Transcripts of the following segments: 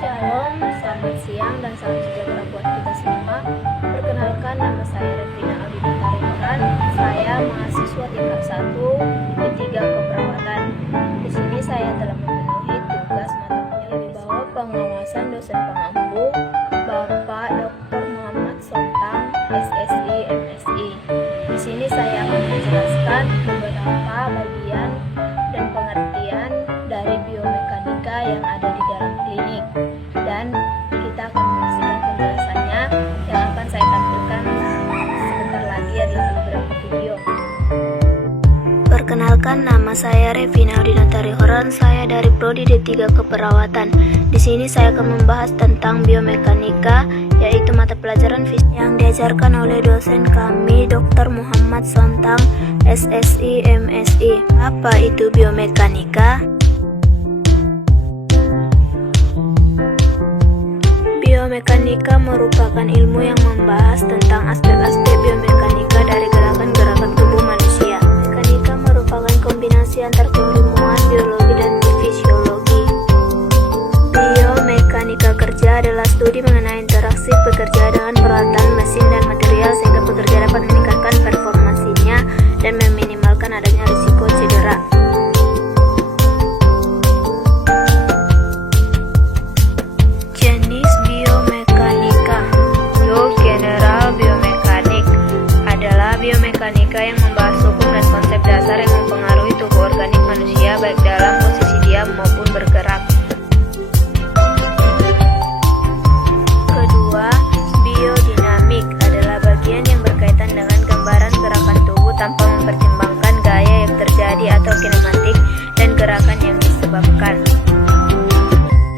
Shalom, selamat siang dan salam sejahtera buat kita semua. Perkenalkan, nama saya Revina Aldinata Rehoran. Saya mahasiswa tingkat 1 Divisi 3 Keperawatan. Di sini saya telah memenuhi tugas mata kuliah di bawah pengawasan dosen pengampu Bapak Dr. Muhammad Sontang, SSI, MSI. Di sini saya akan menjelaskan beberapa bagian dan pengertian dari biomekanika yang ada di dalam klinik, dan kita akan menyaksikan penjelasannya yang akan saya tampilkan sebentar lagi adalah beberapa video. Perkenalkan, nama saya Revina Aldinata Rehoran. Saya dari Prodi D3 Keperawatan. Di sini saya akan membahas tentang biomekanika, yaitu mata pelajaran fisik yang diajarkan oleh dosen kami Dr. Muhammad Sontang, SSI, MSI. Apa itu biomekanika? Biomekanika merupakan ilmu yang membahas tentang aspek-aspek biomekanika dari gerakan-gerakan tubuh manusia. Mekanika merupakan kombinasi antar keilmuan biologi dan fisiologi. Biomekanika kerja adalah studi mengenai interaksi pekerja dengan peralatan, mesin, dan material sehingga pekerja dapat meningkatkan performansinya dan meminimalkan adanya risiko cedera. Jenis biomekanika. General biomekanik adalah biomekanika yang membahas hukum dan konsep dasar yang mempengaruhi tubuh organik manusia baik dalam posisi diam maupun bergerak. Kedua, biodinamik adalah bagian yang berkaitan dengan gambaran gerakan tubuh tanpa mempertimbangkan gaya yang terjadi atau kinematik dan gerakan yang disebabkan.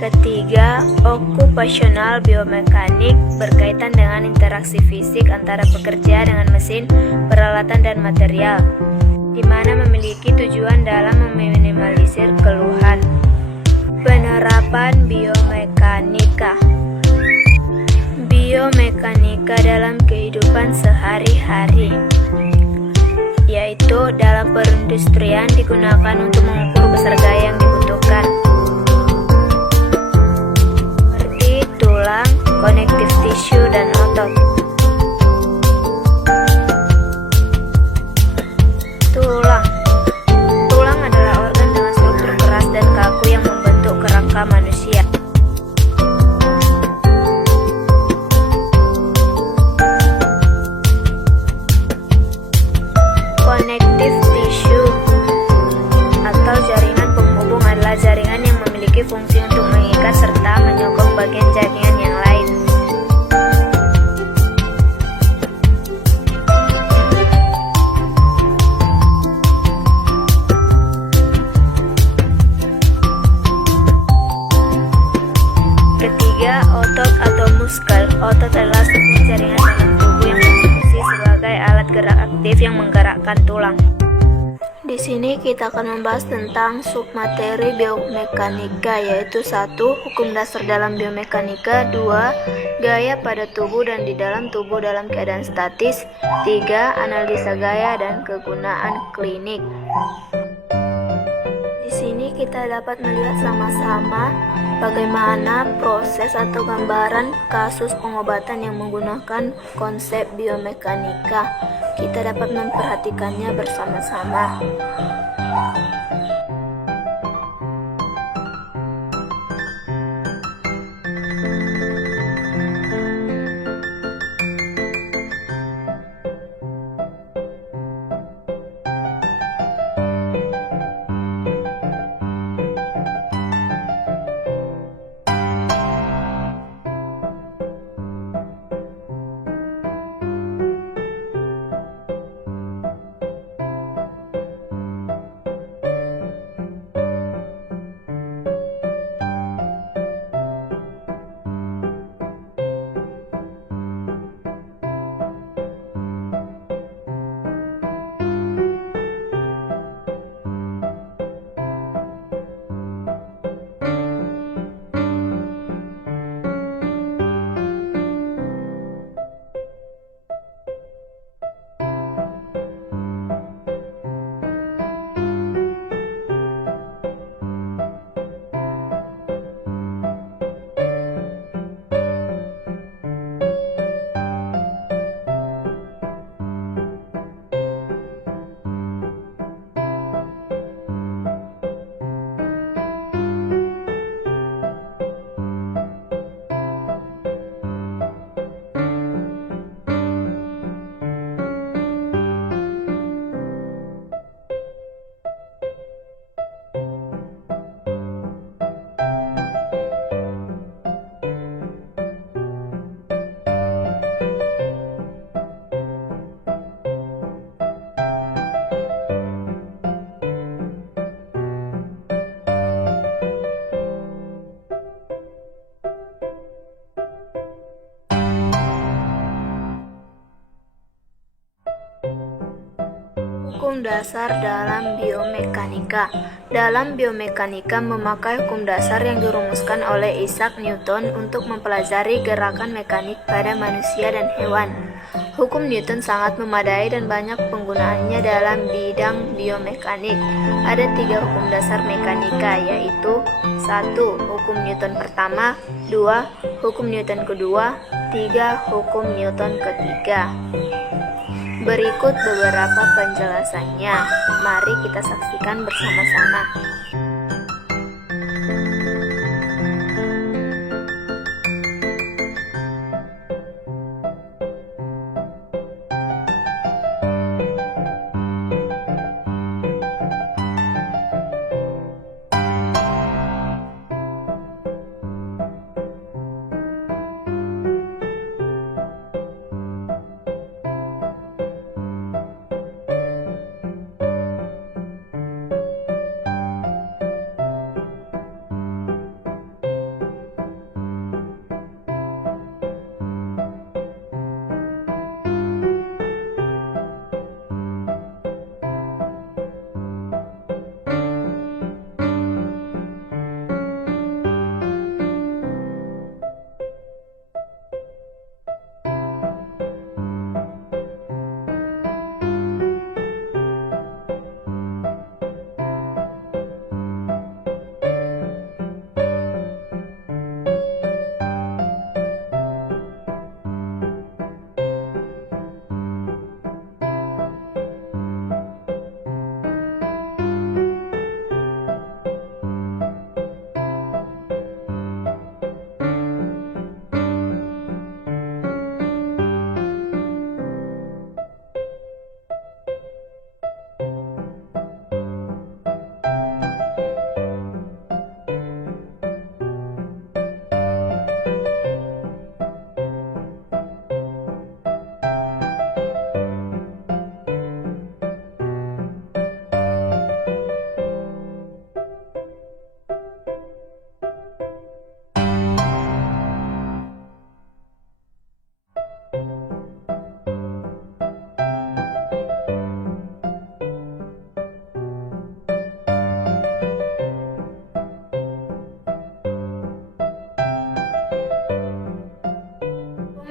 Ketiga, okupasional biomekanik berkaitan dengan interaksi fisik antara pekerja dengan mesin, peralatan, dan material, di mana memiliki tujuan dalam meminimalisir keluhan. Penerapan biomekanika. Biomekanika dalam kehidupan sehari-hari, yaitu dalam perindustrian digunakan untuk mengukur besar gaya yang dibutuhkan, seperti tulang, connective tissue, dan otot. Tulang adalah organ dengan struktur keras dan kaku yang membentuk kerangka manusia. Connective tissue atau jaringan penghubung adalah jaringan yang memiliki fungsi untuk mengikat serta menyokong bagian jaringan yang lain. Ketiga, otot atau muskel. Otot adalah sebuah jaringan dalam tubuh yang berfungsi sebagai alat gerak aktif yang menggerakkan tulang. Di sini kita akan membahas tentang submateri biomekanika, yaitu 1. Hukum dasar dalam biomekanika. 2. Gaya pada tubuh dan di dalam tubuh dalam keadaan statis. 3. Analisa gaya dan kegunaan klinik. Di sini kita dapat melihat sama-sama bagaimana proses atau gambaran kasus pengobatan yang menggunakan konsep biomekanika. Kita dapat memperhatikannya bersama-sama. Hukum dasar dalam biomekanika. Dalam biomekanika memakai hukum dasar yang dirumuskan oleh Isaac Newton untuk mempelajari gerakan mekanik pada manusia dan hewan. Hukum Newton sangat memadai dan banyak penggunaannya dalam bidang biomekanik. Ada 3 hukum dasar mekanika, yaitu 1. Hukum Newton pertama, 2. Hukum Newton kedua, 3. Hukum Newton ketiga. Berikut beberapa penjelasannya. Mari kita saksikan bersama-sama.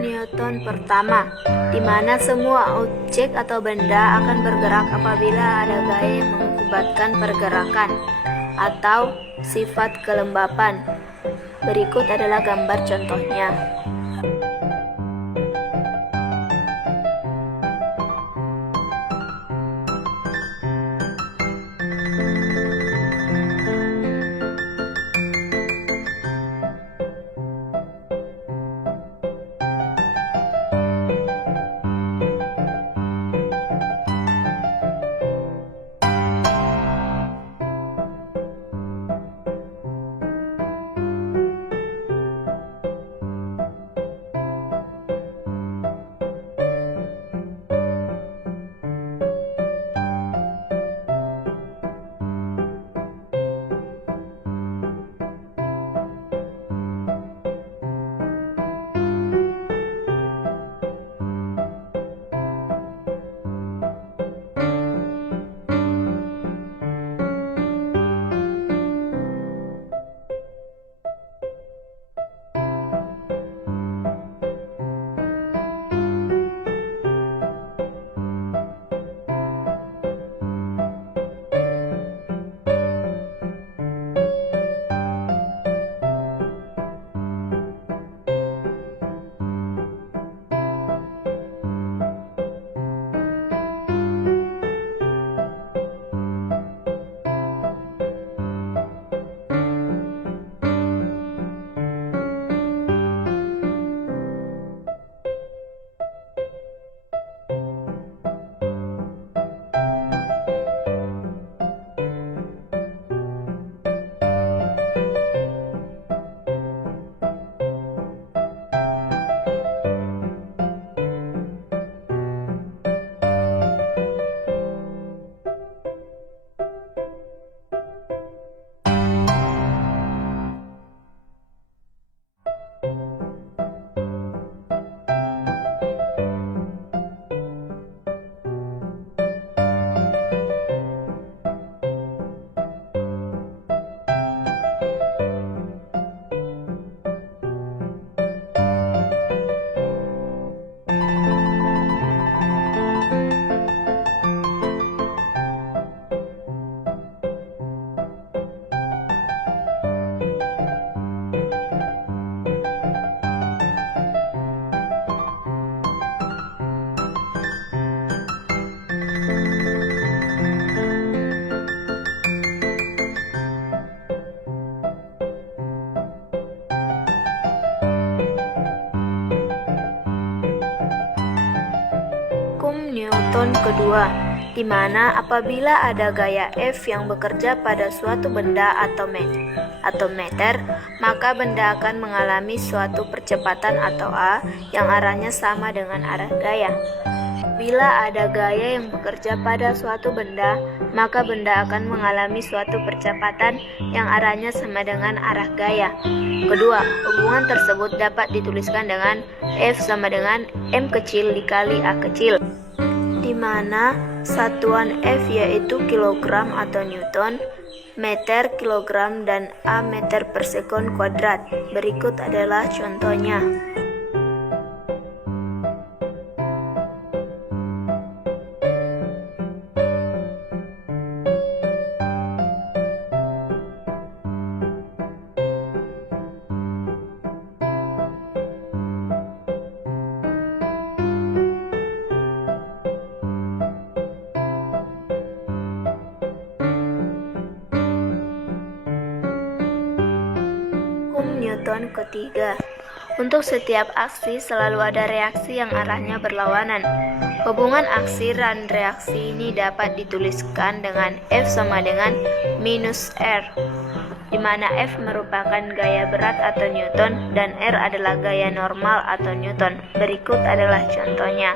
Newton pertama, di mana semua objek atau benda akan bergerak apabila ada gaya yang mengakibatkan pergerakan atau sifat kelembapan. Berikut adalah gambar contohnya. Newton kedua, di mana apabila ada gaya F yang bekerja pada suatu benda atau meter, maka benda akan mengalami suatu percepatan atau A yang arahnya sama dengan arah gaya. Bila ada gaya yang bekerja pada suatu benda, maka benda akan mengalami suatu percepatan yang arahnya sama dengan arah gaya. Kedua, hubungan tersebut dapat dituliskan dengan F sama dengan M kecil dikali A kecil, di mana satuan F yaitu kilogram atau Newton, meter, kilogram, dan A meter per sekon kuadrat. Berikut adalah contohnya. Newton ketiga. Untuk setiap aksi selalu ada reaksi yang arahnya berlawanan. Hubungan aksi dan reaksi ini dapat dituliskan dengan F sama dengan minus R, di mana F merupakan gaya berat atau Newton dan R adalah gaya normal atau Newton. Berikut adalah contohnya.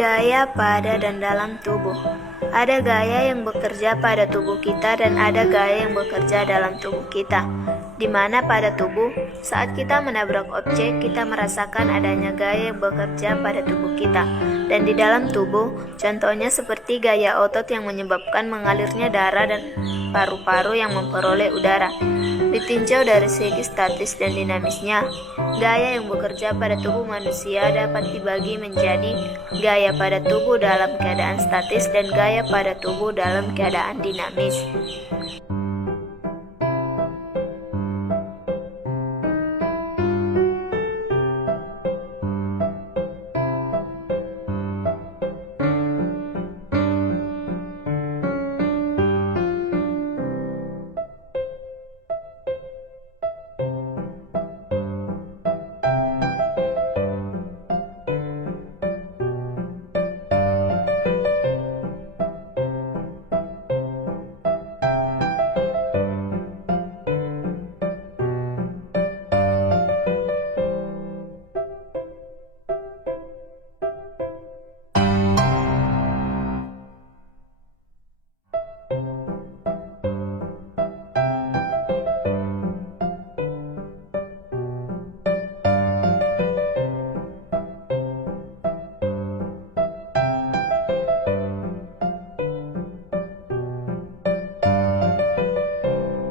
Gaya pada dan dalam tubuh. Ada gaya yang bekerja pada tubuh kita dan ada gaya yang bekerja dalam tubuh kita. Di mana pada tubuh, saat kita menabrak objek, kita merasakan adanya gaya yang bekerja pada tubuh kita. Dan di dalam tubuh, contohnya seperti gaya otot yang menyebabkan mengalirnya darah dan paru-paru yang memperoleh udara. Ditinjau dari segi statis dan dinamisnya, gaya yang bekerja pada tubuh manusia dapat dibagi menjadi gaya pada tubuh dalam keadaan statis dan gaya pada tubuh dalam keadaan dinamis.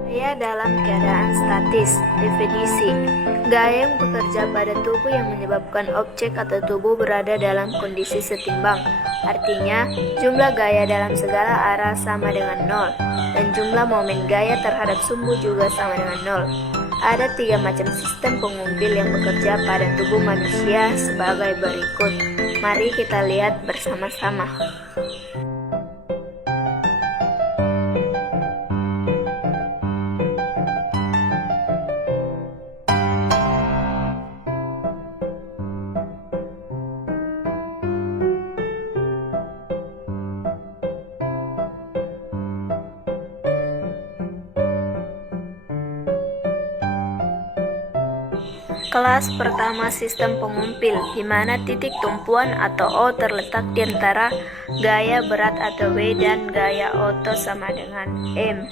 Gaya dalam keadaan statis. Definisi: gaya yang bekerja pada tubuh yang menyebabkan objek atau tubuh berada dalam kondisi setimbang. Artinya, jumlah gaya dalam segala arah sama dengan 0, dan jumlah momen gaya terhadap sumbu juga sama dengan 0. Ada 3 macam sistem pengumpil yang bekerja pada tubuh manusia sebagai berikut. Mari kita lihat bersama-sama. Kelas pertama sistem pengumpil, di mana titik tumpuan atau O terletak di antara gaya berat atau W dan gaya otot sama dengan M.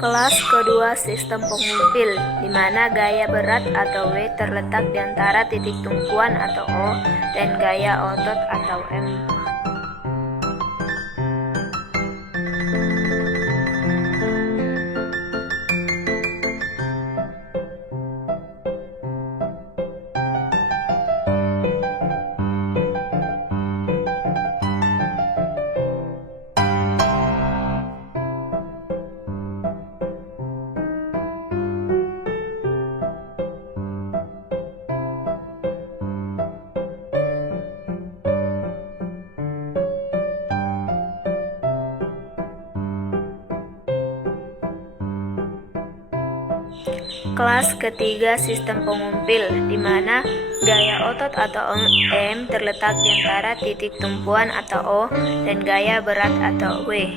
Kelas kedua sistem pengumpil, di mana gaya berat atau W terletak di antara titik tumpuan atau O dan gaya otot atau M. Kelas ketiga sistem pengumpil, di mana gaya otot atau M terletak di antara titik tumpuan atau O dan gaya berat atau W.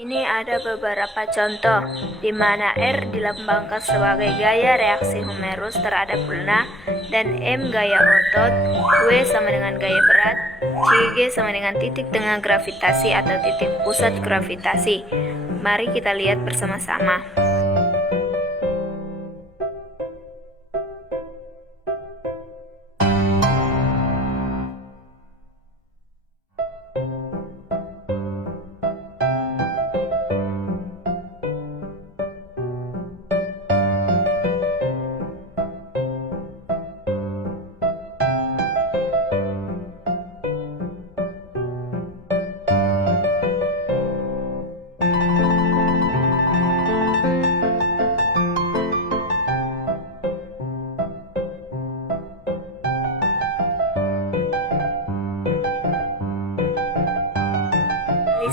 Ini ada beberapa contoh, di mana R dilambangkan sebagai gaya reaksi humerus terhadap ulna, dan M gaya otot, W sama dengan gaya berat, CG sama dengan titik tengah gravitasi atau titik pusat gravitasi. Mari kita lihat bersama-sama.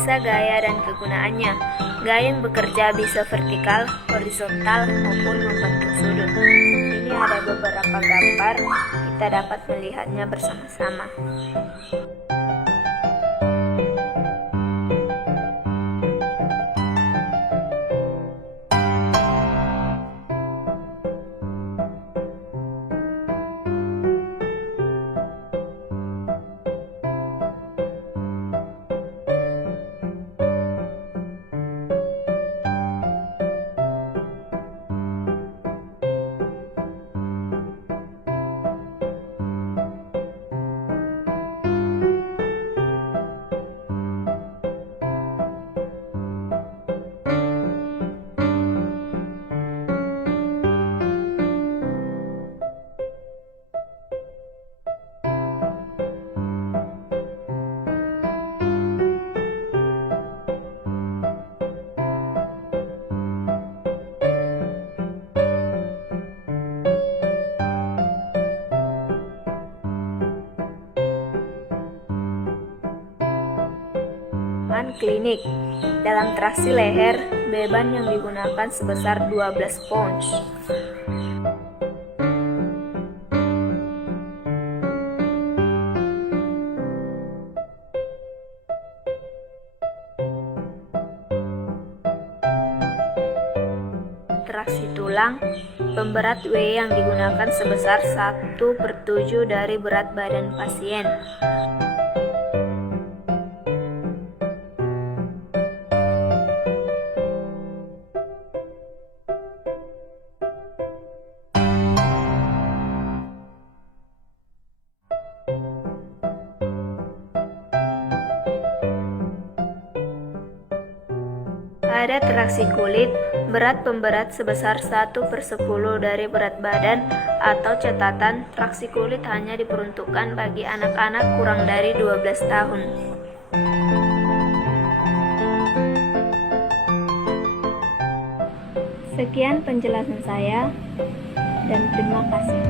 Analisa gaya dan kegunaannya. Gaya yang bekerja bisa vertikal, horizontal, maupun membentuk sudut. Ini ada beberapa gambar, kita dapat melihatnya bersama-sama. perkembangan klinik. Dalam traksi leher, beban yang digunakan sebesar 12 pounds. Traksi tulang, pemberat W yang digunakan sebesar 1/7 dari berat badan pasien. Pada traksi kulit, berat pemberat sebesar 1/10 dari berat badan atau catatan traksi kulit hanya diperuntukkan bagi anak-anak kurang dari 12 tahun. Sekian penjelasan saya dan terima kasih.